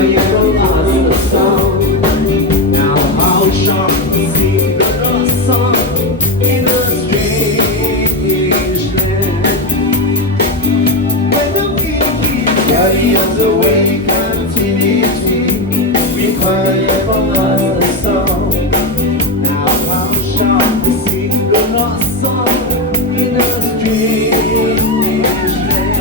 crying from us the sound. Now how sharp seems the sun in a strange land. When the wind keeps carrying us away, continuity, we crying from us the sound. Now how sharp seems the sun in a strange land.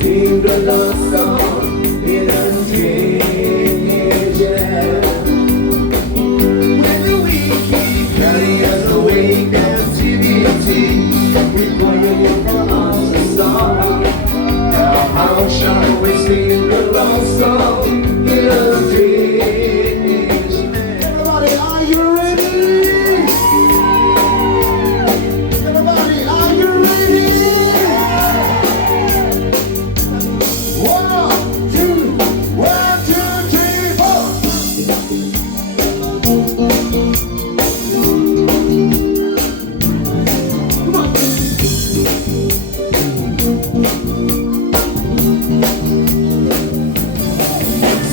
Sing the love song in a strange land. When the wind keeps carrying us away, captivity, we crying for us a song. Now how shall we sing the love song in a strange land? Everybody, are you ready? Everybody, are you ready? One, two, three, four. Come on.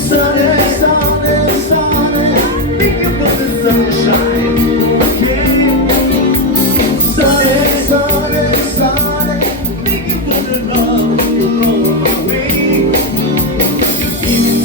Sunny, sunny, sunny, thinking for the sunshine. Okay. Sunny, sunny, sunny, thinking for the love to roll my way. Thinking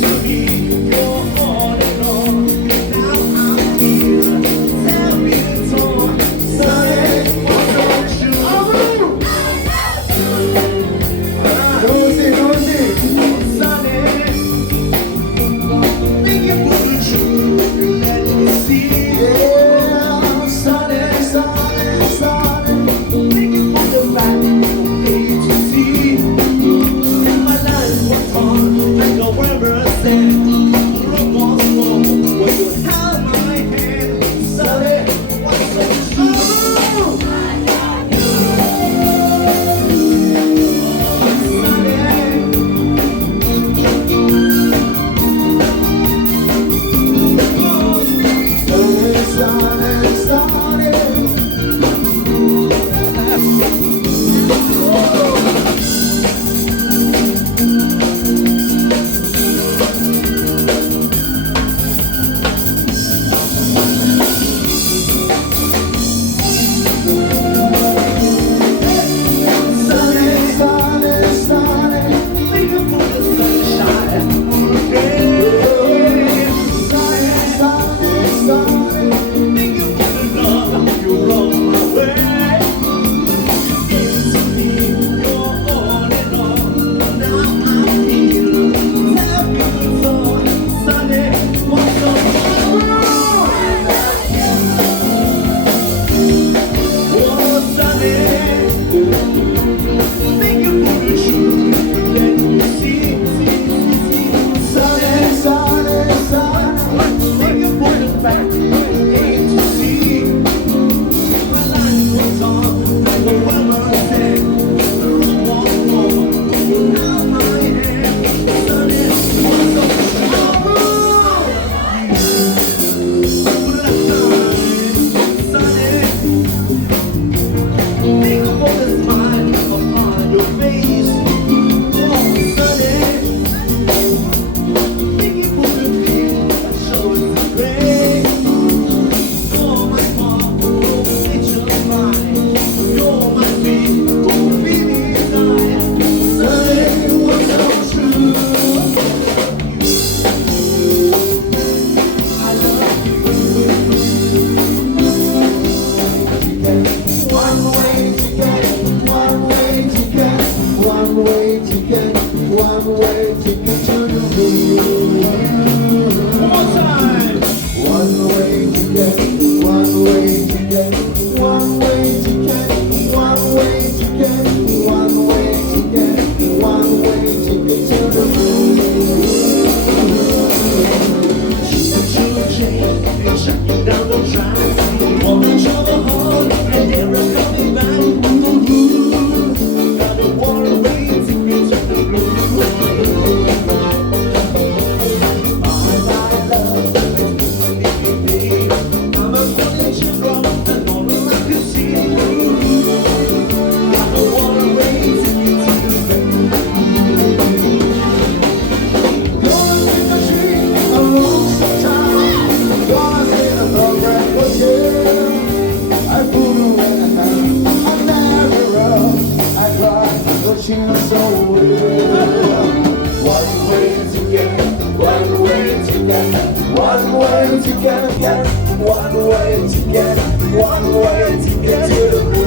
way ticket, one way ticket to the moon.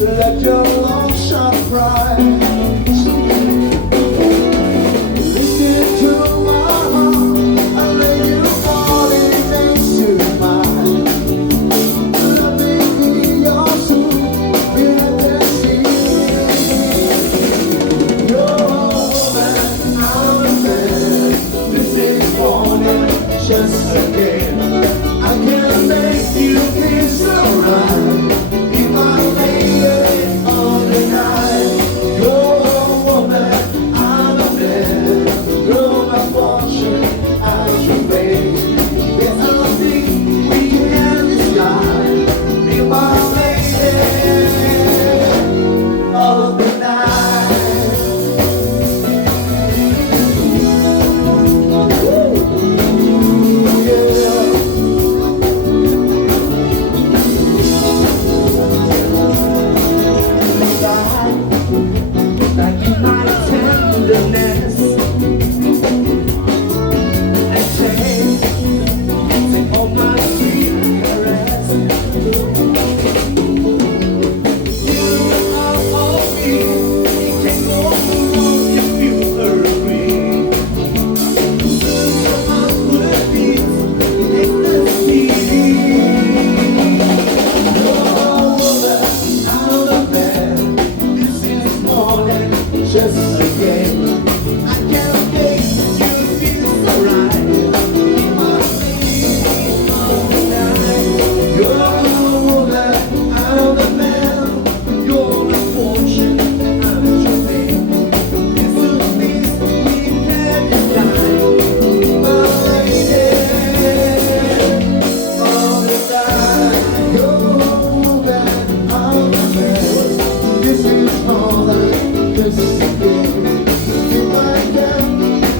Yeah, let your love shine bright. Listen to my heart, I lay your body next to mine. Let me be your soul, be the sea. You're a woman, I'm a man. This is morning, just again. I can't make you feel so right. If I lay it on the night, you're a woman, I'm a man. You're my fortune, I'm your babe. There's nothing we can decide. Be my lady of the night. Yeah. Back in my tenderness and take all my sweet caress. You are all me, you can go wrong if you agree. So I would be ecstasy. You're a woman, I'm a man. This is more than just a game. I can't make you feel so right. Be my lady of the night. You're a woman, I'm a man. You're a fortune, I'm your babe. just again. You're my girl,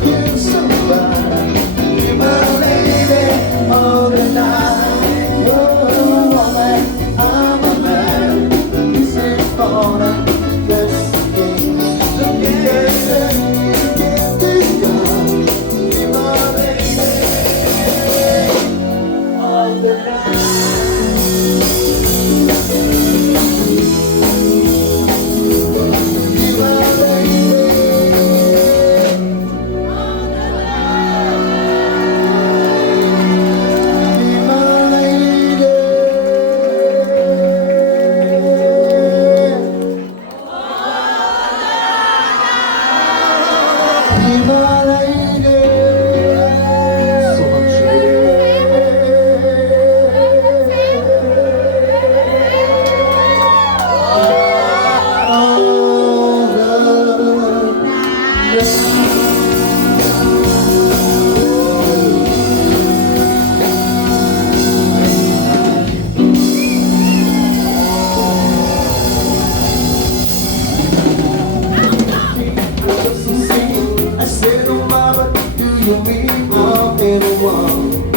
you're somebody. You're my lady all the night. You're a woman, I'm a man. This is for the just again. Yes, get this girl. You're my lady all the night. You mean all anyone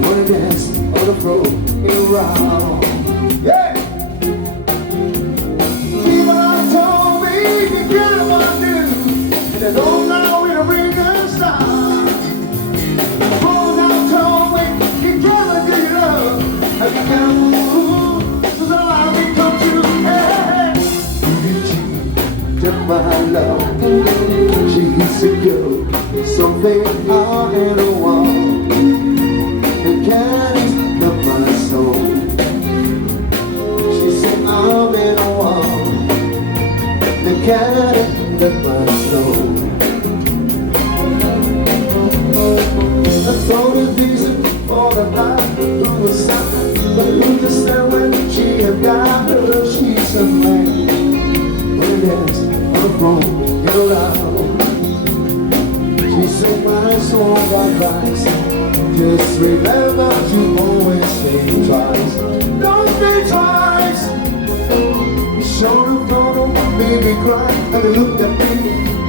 wanna dance on the floor around? Yeah! People have told me you get what I do, and I don't know where to bring the star. People have told me you never do your love, and you can't move, cause a lot of me come to, hey, you cheat my love, she's a girl. Something out in the wall, the can't of my soul. She said I'm in a wall, the can't of my soul. I told her reason for the night, who was sad, but who can stand when she had got her? She's a man, when it is on the phone, you're loud. She said my soul got rise. Just remember to always think twice. Don't think twice. You showed a photo, baby cry. And you looked at me.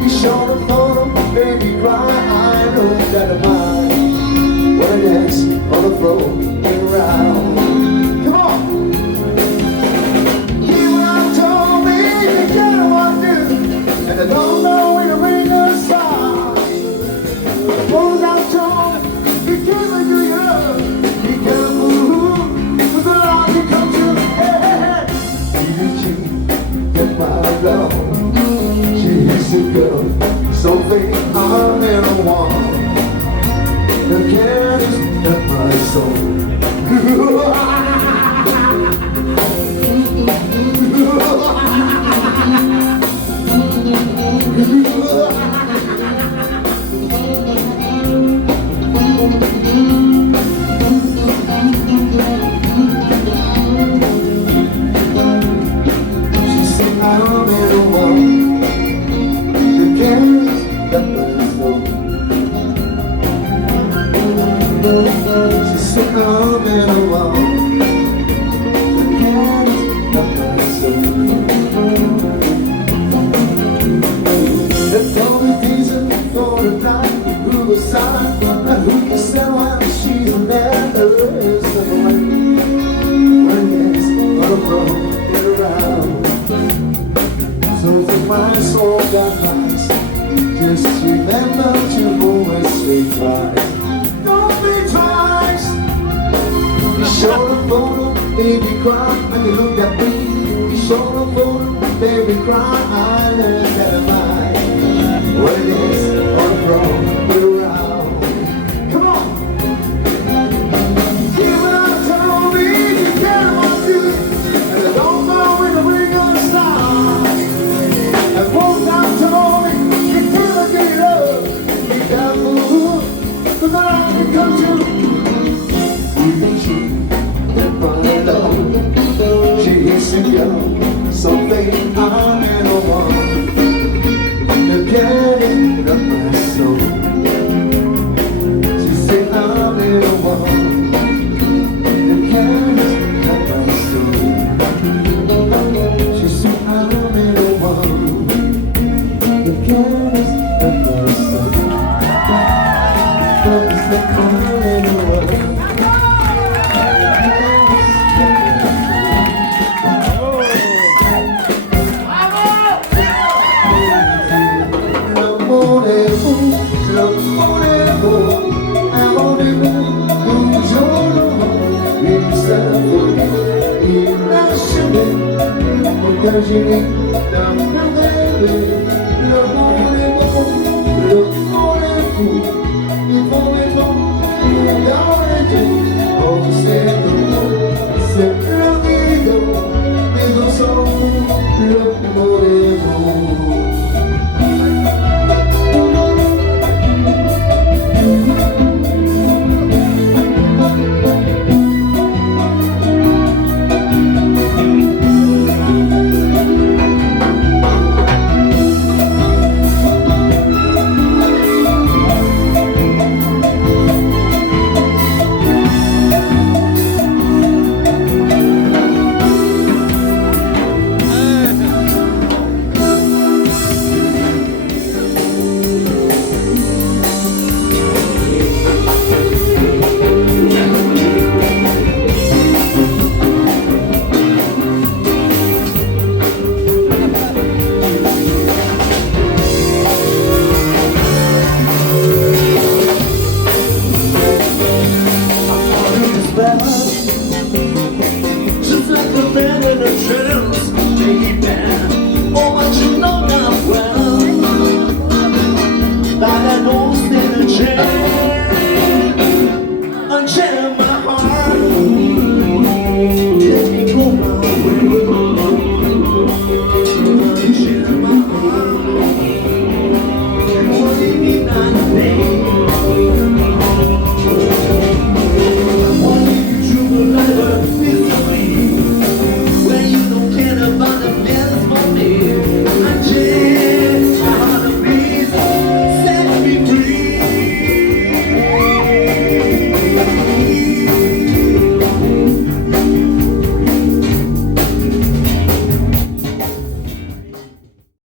You showed a photo, baby cry. I know that I'm mine. When I dance on the floor and around. Come on. You have told me you get what I do, and I don't know where to bring the song. Hold out tone, you can't do your love, you can't move, cause the love you come to, hey, you cheat, get my love, she's a girl, so big, I'm in a wall, the can't get my soul. She said I'm in a wall, the can't of my soul. They told me reason for the night, who was I, now who can say why she's a man, there is no way. When it's on the road, get around. So for my soul got nice, just remember to always stay right. You showed a photo, baby cry, and you looked at me. You showed a photo, baby cry, I learned that I'm mine. What it is, on the road, we're around. Come on! You have told me you care about you, and I don't know when the ring gonna stop. And both have told me you never get up, you can't move, cause I can come to. She is a girl, so baby I'm in a wall. quieres, no puedo Close the calling away. Imagine,